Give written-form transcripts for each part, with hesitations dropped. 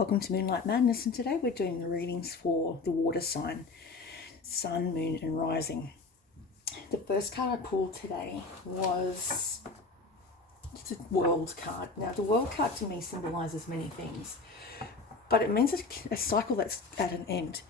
Welcome to Moonlight Madness, and today we're doing the readings for the water sign, Sun, Moon and Rising. The first card I pulled today was the World card. Now the World card to me symbolises many things, but it means a cycle that's at an end.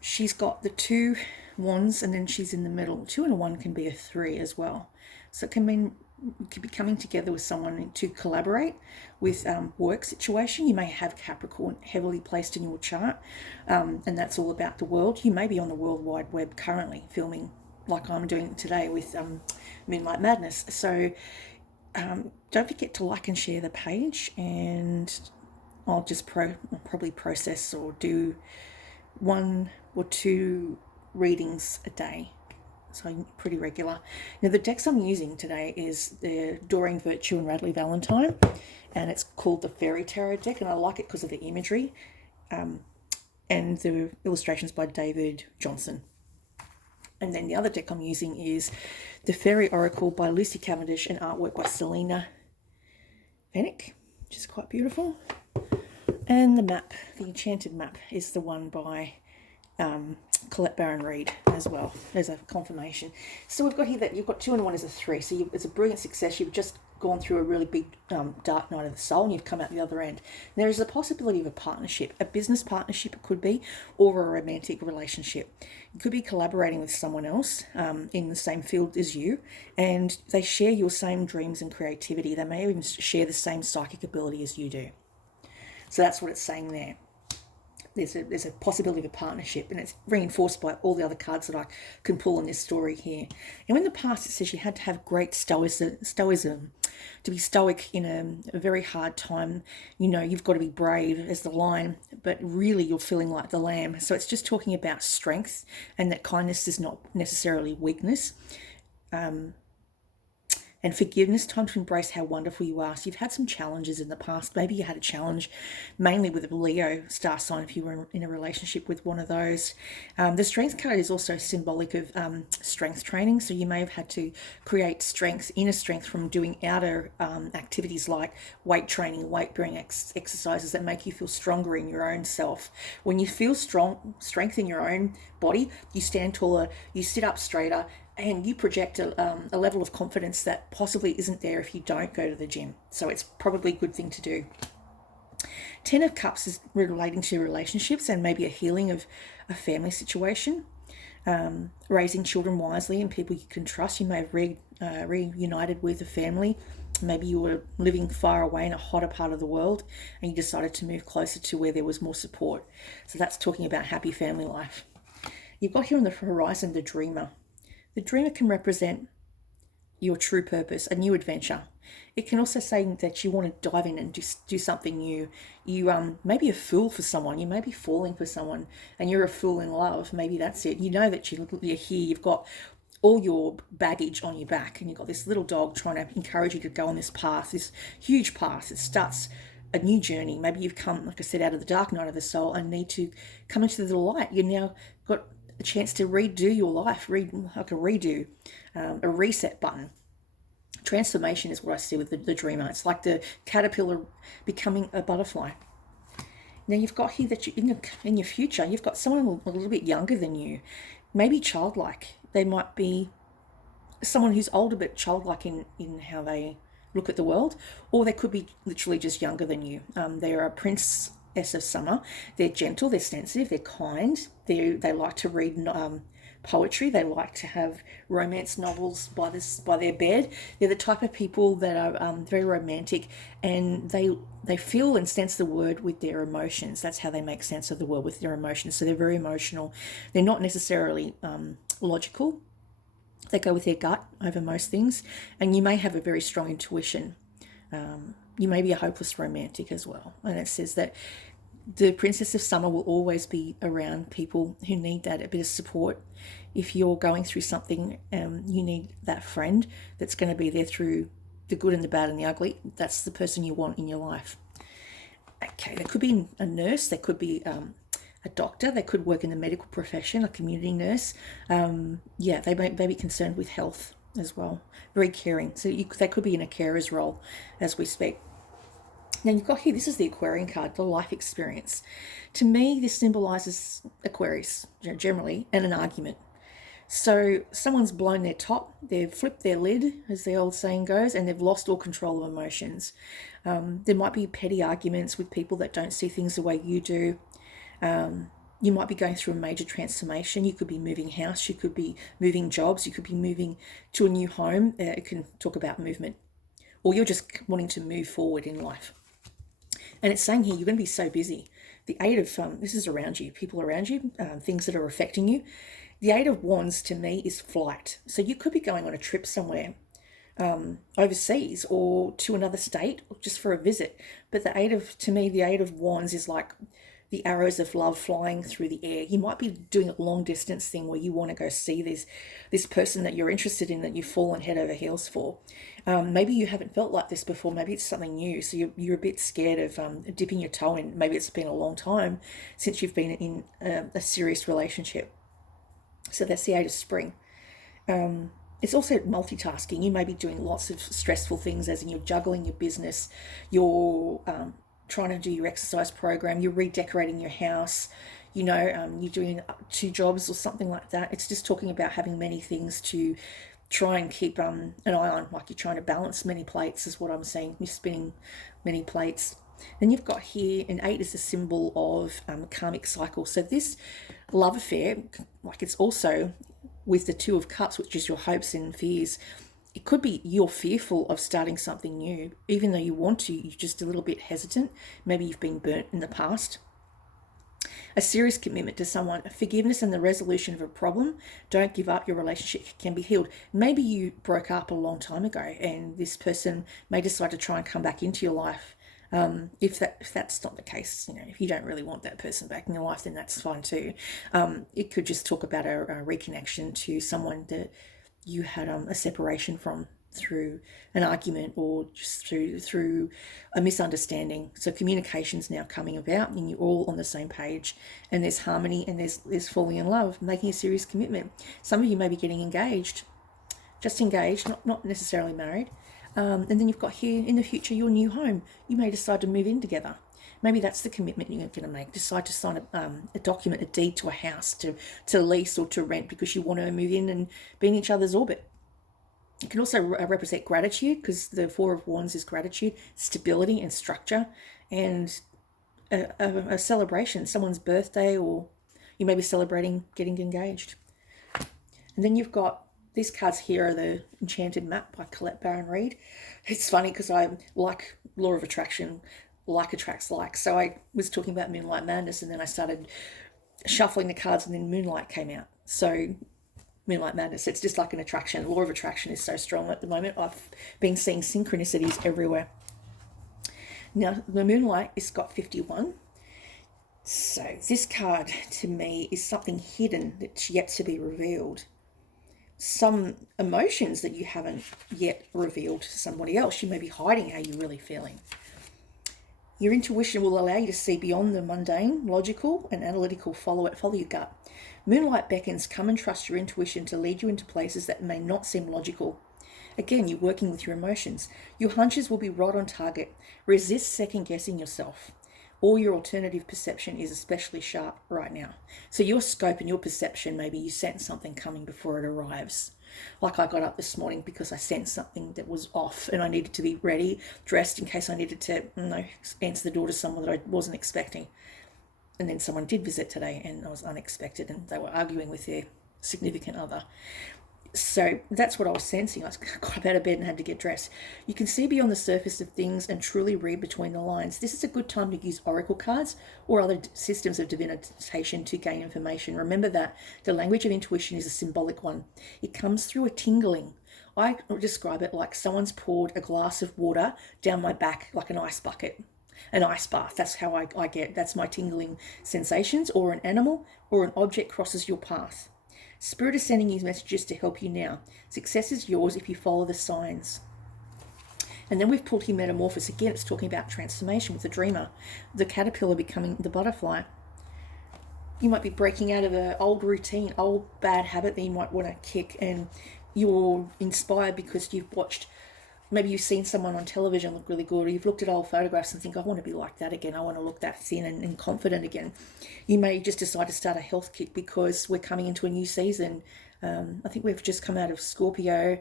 She's got the two wands and then she's in the middle. 2 and a 1 can be a 3 as well. So it can mean you could be coming together with someone to collaborate with work situation. You may have Capricorn heavily placed in your chart, and that's all about the world. You may be on the World Wide Web currently filming like I'm doing today with Moonlight Madness. So don't forget to like and share the page, and I'll just probably process or do 1 or 2 readings a day. So pretty regular. Now the decks I'm using today is the Doreen Virtue and Radleigh Valentine, and it's called the Fairy Tarot deck, and I like it because of the imagery and the illustrations by David Johnson. And then the other deck I'm using is the Fairy Oracle by Lucy Cavendish and artwork by Selena Fennick, which is quite beautiful. And the map, the Enchanted map, is the one by Colette Baron Reid as well. There's a confirmation. So we've got here that you've got 2 and 1 is a 3. So it's a brilliant success. You've just gone through a really big dark night of the soul, and you've come out the other end. There is a possibility of a partnership, a business partnership it could be, or a romantic relationship. You could be collaborating with someone else in the same field as you, and they share your same dreams and creativity. They may even share the same psychic ability as you do. So that's what it's saying there. There's a possibility of a partnership, and it's reinforced by all the other cards that I can pull in this story here. And in the past, it says you had to have great stoicism to be stoic in a very hard time. You know, you've got to be brave as the lion, but really you're feeling like the lamb. So it's just talking about strength, and that kindness is not necessarily weakness. And forgiveness, time to embrace how wonderful you are. So you've had some challenges in the past. Maybe you had a challenge mainly with a Leo star sign if you were in a relationship with one of those. The strength card is also symbolic of strength training. So you may have had to create strength, inner strength, from doing outer activities like weight training, weight-bearing exercises that make you feel stronger in your own self. When you feel strength in your own body, you stand taller, you sit up straighter, and you project a level of confidence that possibly isn't there if you don't go to the gym. So it's probably a good thing to do. 10 of Cups is relating to relationships and maybe a healing of a family situation. Raising children wisely and people you can trust. You may have reunited with a family. Maybe you were living far away in a hotter part of the world and you decided to move closer to where there was more support. So that's talking about happy family life. You've got here on the horizon the Dreamer. The Dreamer can represent your true purpose, a new adventure. It can also say that you want to dive in and just do something new. You may be a fool for someone. You may be falling for someone and you're a fool in love. Maybe that's it. You know that you're here. You've got all your baggage on your back and you've got this little dog trying to encourage you to go on this path, this huge path. It starts a new journey. Maybe you've come, like I said, out of the dark night of the soul and need to come into the light. You've now got a chance to redo your life, a reset button. Transformation is what I see with the Dreamer. It's like the caterpillar becoming a butterfly. Now you've got here that in your future, you've got someone a little bit younger than you, maybe childlike. They might be someone who's older but childlike in how they look at the world, or they could be literally just younger than you. They're a princess of summer. They're gentle, they're sensitive, they're kind. They like to read poetry. They like to have romance novels by their bed. They're the type of people that are very romantic, and they feel and sense the world with their emotions. That's how they make sense of the world, with their emotions. So they're very emotional. They're not necessarily logical. They go with their gut over most things, and you may have a very strong intuition. You may be a hopeless romantic as well. And it says that the Princess of Summer will always be around people who need that, a bit of support. If you're going through something, you need that friend that's going to be there through the good and the bad and the ugly. That's the person you want in your life. Okay, there could be a nurse. There could be a doctor. They could work in the medical profession, a community nurse. They may be concerned with health as well. Very caring. So they could be in a carer's role as we speak. Now you've got here, this is the Aquarian card, the life experience. To me, this symbolizes Aquarius, generally, and an argument. So someone's blown their top, they've flipped their lid, as the old saying goes, and they've lost all control of emotions. There might be petty arguments with people that don't see things the way you do. You might be going through a major transformation. You could be moving house, you could be moving jobs, you could be moving to a new home. It can talk about movement. Or you're just wanting to move forward in life. And it's saying here, you're going to be so busy. The Eight of, this is around you, people around you, things that are affecting you. The Eight of Wands to me is flight. So you could be going on a trip somewhere overseas or to another state or just for a visit. But to me, the Eight of Wands is like the arrows of love flying through the air. You might be doing a long distance thing where you want to go see this person that you're interested in, that you've fallen head over heels for. Maybe you haven't felt like this before. Maybe it's something new. So you're a bit scared of dipping your toe in. Maybe it's been a long time since you've been in a serious relationship. So that's the Eight of Spring. It's also multitasking. You may be doing lots of stressful things, as in you're juggling your business, you're trying to do your exercise program, you're redecorating your house, you're doing 2 jobs or something like that. It's just talking about having many things to try and keep an eye on, like you're trying to balance many plates is what I'm saying. You're spinning many plates. Then you've got here, an 8 is a symbol of karmic cycle. So this love affair, like it's also with the Two of Cups, which is your hopes and fears. It could be you're fearful of starting something new, even though you want to, you're just a little bit hesitant. Maybe you've been burnt in the past. A serious commitment to someone, forgiveness and the resolution of a problem. Don't give up, your relationship can be healed. Maybe you broke up a long time ago and this person may decide to try and come back into your life. If that's not the case, if you don't really want that person back in your life, then that's fine too. It could just talk about a reconnection to someone that you had a separation from through an argument or just through a misunderstanding. So communication's now coming about and you're all on the same page and there's harmony and there's falling in love, making a serious commitment. Some of you may be getting engaged, just engaged, not necessarily married. And then you've got here, in the future, your new home. You may decide to move in together. Maybe that's the commitment you're going to make. Decide to sign a document, a deed to a house, to lease or to rent, because you want to move in and be in each other's orbit. It can also represent gratitude, because the Four of Wands is gratitude, stability and structure, and a celebration, someone's birthday, or you may be celebrating getting engaged. And then you've got these cards here are the Enchanted Map by Colette Baron Reid. It's funny because I like law of attraction, like attracts like. So I was talking about Moonlight Madness and then I started shuffling the cards and then Moonlight came out. So Moonlight Madness, it's just like an attraction. Law of attraction is so strong at the moment. I've been seeing synchronicities everywhere. Now, the Moonlight is got 51. So this card to me is something hidden that's yet to be revealed. Some emotions that you haven't yet revealed to somebody else. You may be hiding how you're really feeling. Your intuition will allow you to see beyond the mundane, logical, and analytical. Follow your gut. Moonlight beckons, come and trust your intuition to lead you into places that may not seem logical. Again, you're working with your emotions. Your hunches will be right on target. Resist second-guessing yourself. Or your alternative perception is especially sharp right now. So your scope and your perception, maybe you sense something coming before it arrives. Like I got up this morning because I sensed something that was off and I needed to be ready, dressed in case I needed to answer the door to someone that I wasn't expecting. And then someone did visit today and I was unexpected and they were arguing with their significant other. So that's what I was sensing. I got out of bed and had to get dressed. You can see beyond the surface of things and truly read between the lines. This is a good time to use oracle cards or other systems of divination to gain information. Remember that the language of intuition is a symbolic one. It comes through a tingling. I describe it like someone's poured a glass of water down my back like an ice bucket. An ice bath, that's how I get, that's my tingling sensations, or an animal or an object crosses your path. Spirit is sending you messages to help you now. Success is yours if you follow the signs. And then we've pulled here Metamorphosis. Again, it's talking about transformation with the dreamer. The caterpillar becoming the butterfly. You might be breaking out of an old routine, old bad habit that you might want to kick, and you're inspired because you've watched Maybe you've seen someone on television look really good, or you've looked at old photographs and think, I want to be like that again. I want to look that thin and confident again. You may just decide to start a health kick because we're coming into a new season. I think we've just come out of Scorpio.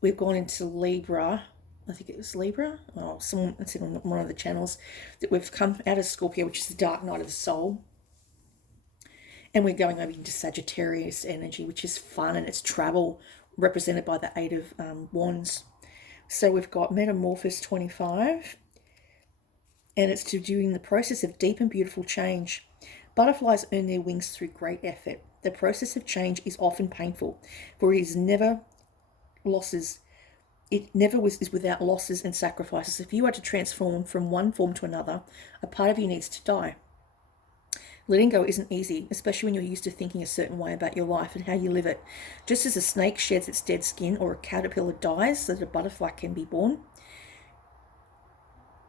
We've gone into Libra. I think it was Libra. Oh, someone said on one of the channels that we've come out of Scorpio, which is the dark night of the soul. And we're going over into Sagittarius energy, which is fun and it's travel, represented by the Eight of Wands. So we've got Metamorphosis 25, and it's to doing the process of deep and beautiful change. Butterflies earn their wings through great effort. The process of change is often painful, for it is never losses. It never is without losses and sacrifices. If you are to transform from one form to another, a part of you needs to die. Letting go isn't easy, especially when you're used to thinking a certain way about your life and how you live it. Just as a snake sheds its dead skin or a caterpillar dies so that a butterfly can be born,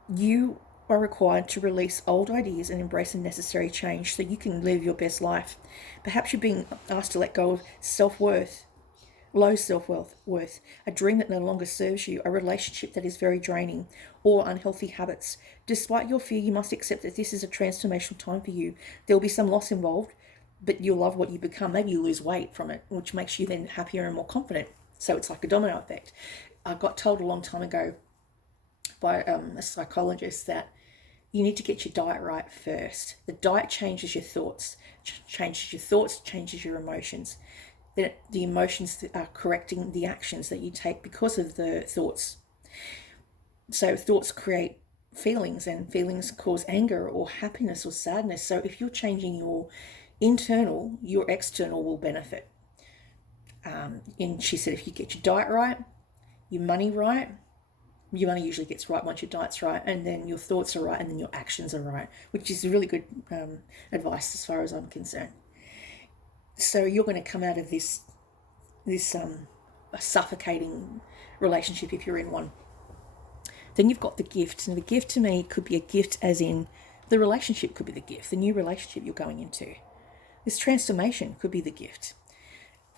you are required to release old ideas and embrace a necessary change so you can live your best life. Perhaps you're being asked to let go of self-worth, low self-worth, a dream that no longer serves you, a relationship that is very draining, or unhealthy habits. Despite your fear, you must accept that this is a transformational time for you. There will be some loss involved, but you'll love what you become. Maybe you lose weight from it, which makes you then happier and more confident. So it's like a domino effect. I got told a long time ago by a psychologist that you need to get your diet right first. The diet changes your thoughts, changes your emotions. The emotions are correcting the actions that you take because of the thoughts. So thoughts create feelings, and feelings cause anger or happiness or sadness. So if you're changing your internal, your external will benefit. And she said if you get your diet right, your money right, your money usually gets right once your diet's right, and then your thoughts are right, and then your actions are right, which is really good advice as far as I'm concerned. So you're going to come out of this suffocating relationship if you're in one. Then you've got the gift. And the gift to me could be a gift as in the relationship could be the gift, the new relationship you're going into. This transformation could be the gift.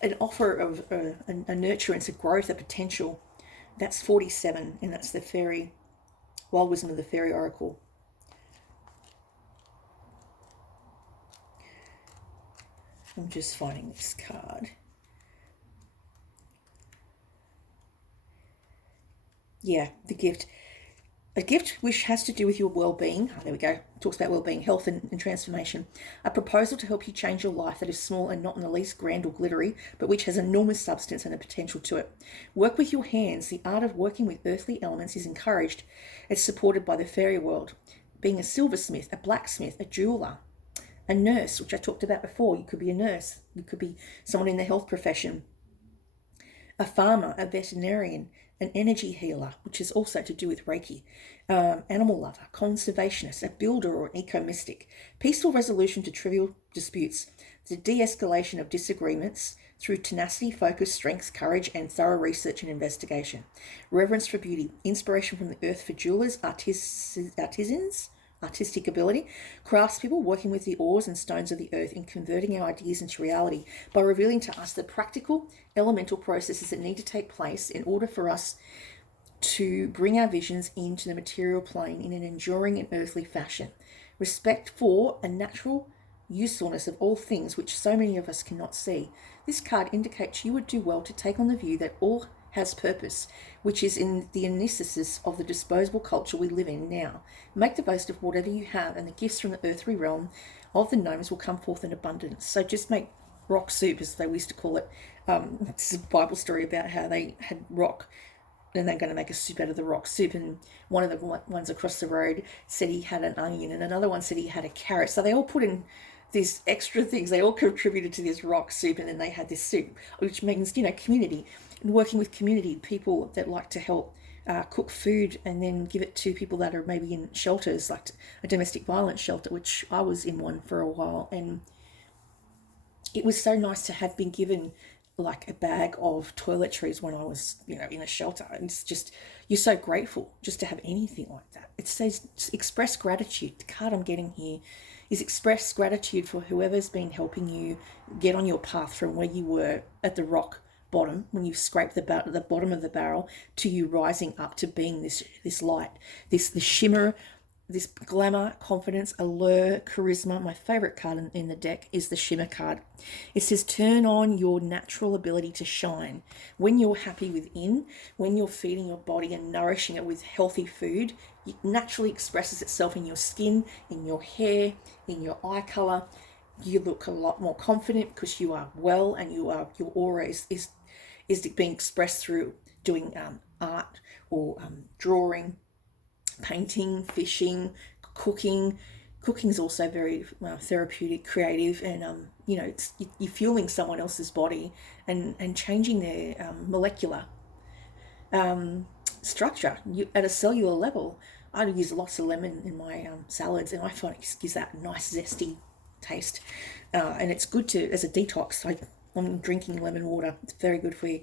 An offer of a nurturance, a growth, a potential. That's 47, and that's the fairy, Wild Wisdom of the Fairy Oracle. I'm just finding this card. Yeah, the gift. A gift which has to do with your well-being. Oh, there we go. Talks about well-being, health and transformation. A proposal to help you change your life that is small and not in the least grand or glittery, but which has enormous substance and a potential to it. Work with your hands. The art of working with earthly elements is encouraged. It's supported by the fairy world. Being a silversmith, a blacksmith, a jeweler, a nurse, which I talked about before. You could be a nurse. You could be someone in the health profession. A farmer, a veterinarian, an energy healer, which is also to do with Reiki, animal lover, conservationist, a builder or an eco-mystic, peaceful resolution to trivial disputes, the de-escalation of disagreements through tenacity, focus, strength, courage, and thorough research and investigation, reverence for beauty, inspiration from the earth for jewelers, artisans, artistic ability, craftspeople working with the ores and stones of the earth in converting our ideas into reality by revealing to us the practical elemental processes that need to take place in order for us to bring our visions into the material plane in an enduring and earthly fashion. Respect for a natural usefulness of all things which so many of us cannot see. This card indicates you would do well to take on the view that all has purpose, which is in the antithesis of the disposable culture we live in now. Make the most of whatever you have, and the gifts from the earthly realm of the gnomes will come forth in abundance. So just make rock soup, as they used to call it. This is a Bible story about how they had rock, and they're going to make a soup out of the rock soup. And one of the ones across the road said he had an onion, and another one said he had a carrot. So they all put in these extra things. They all contributed to this rock soup, and then they had this soup, which means, community. And working with community, people that like to help cook food and then give it to people that are maybe in shelters, like a domestic violence shelter, which I was in one for a while. And it was so nice to have been given like a bag of toiletries when I was, in a shelter. And it's just, you're so grateful just to have anything like that. It says express gratitude. The card I'm getting here is express gratitude for whoever's been helping you get on your path from where you were at the rock bottom, when you scrape the bottom of the barrel, to you rising up to being this light, this shimmer, this glamour, confidence, allure, charisma. My favorite card in the deck is the shimmer card. It says, turn on your natural ability to shine. When you're happy within, when you're feeding your body and nourishing it with healthy food, it naturally expresses itself in your skin, in your hair, in your eye color. You look a lot more confident because you are well, and your aura is being expressed through doing art or drawing, painting, fishing, cooking. Cooking is also very therapeutic, creative, and you're fueling someone else's body and changing their molecular structure at a cellular level. I use lots of lemon in my salads, and I find it gives that nice zesty taste, and it's good to as a detox. I'm drinking lemon water. It's very good for you.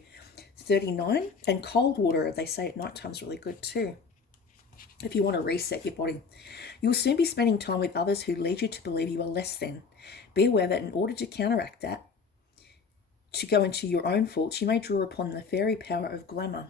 39, and cold water, they say at night time, is really good too if you want to reset your body. You will soon be spending time with others who lead you to believe you are less than. Be aware that in order to counteract that, to go into your own faults, you may draw upon the fairy power of glamour,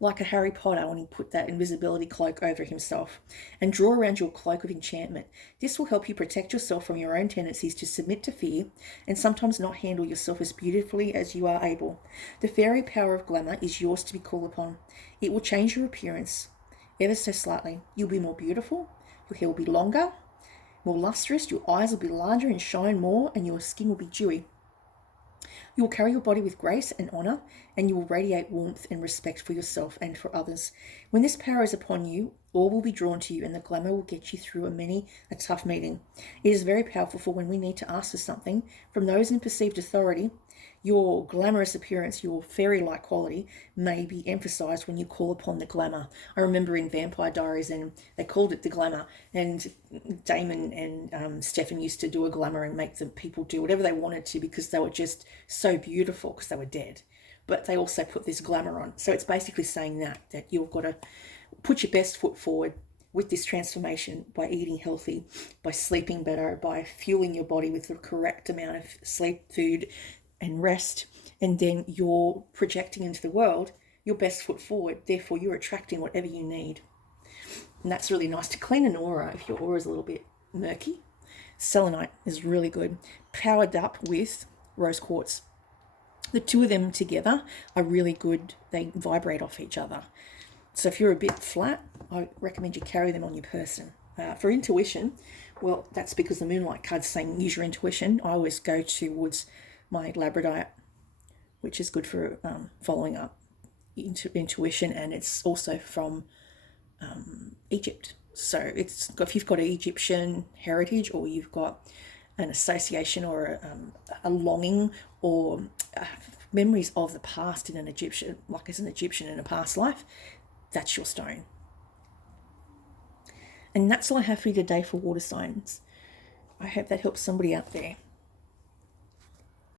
like a Harry Potter when he put that invisibility cloak over himself, and draw around your cloak of enchantment. This will help you protect yourself from your own tendencies to submit to fear and sometimes not handle yourself as beautifully as you are able. The fairy power of glamour is yours to be called upon. It will change your appearance ever so slightly. You'll be more beautiful, your hair will be longer, more lustrous, your eyes will be larger and shine more, and your skin will be dewy. You will carry your body with grace and honor, and you will radiate warmth and respect for yourself and for others. When this power is upon you, all will be drawn to you, and the glamour will get you through a tough meeting. It is very powerful for when we need to ask for something from those in perceived authority. Your glamorous appearance, your fairy-like quality, may be emphasized when you call upon the glamour. I remember in Vampire Diaries, and they called it the glamour, and Damon and Stefan used to do a glamour and make the people do whatever they wanted to because they were just so beautiful because they were dead. But they also put this glamour on. So it's basically saying that you've got to put your best foot forward with this transformation by eating healthy, by sleeping better, by fueling your body with the correct amount of sleep, food, and rest, and then you're projecting into the world your best foot forward. Therefore, you're attracting whatever you need. And that's really nice to clean an aura if your aura is a little bit murky. Selenite is really good, powered up with rose quartz. The two of them together are really good. They vibrate off each other. So if you're a bit flat, I recommend you carry them on your person. For intuition, well, that's because the Moonlight card's saying use your intuition. I always go towards my labradorite, which is good for following up intuition, and it's also from Egypt. So if you've got an Egyptian heritage, or you've got an association or a longing or memories of the past in an Egyptian, like as an Egyptian in a past life, that's your stone. And that's all I have for you today for water signs. I hope that helps somebody out there.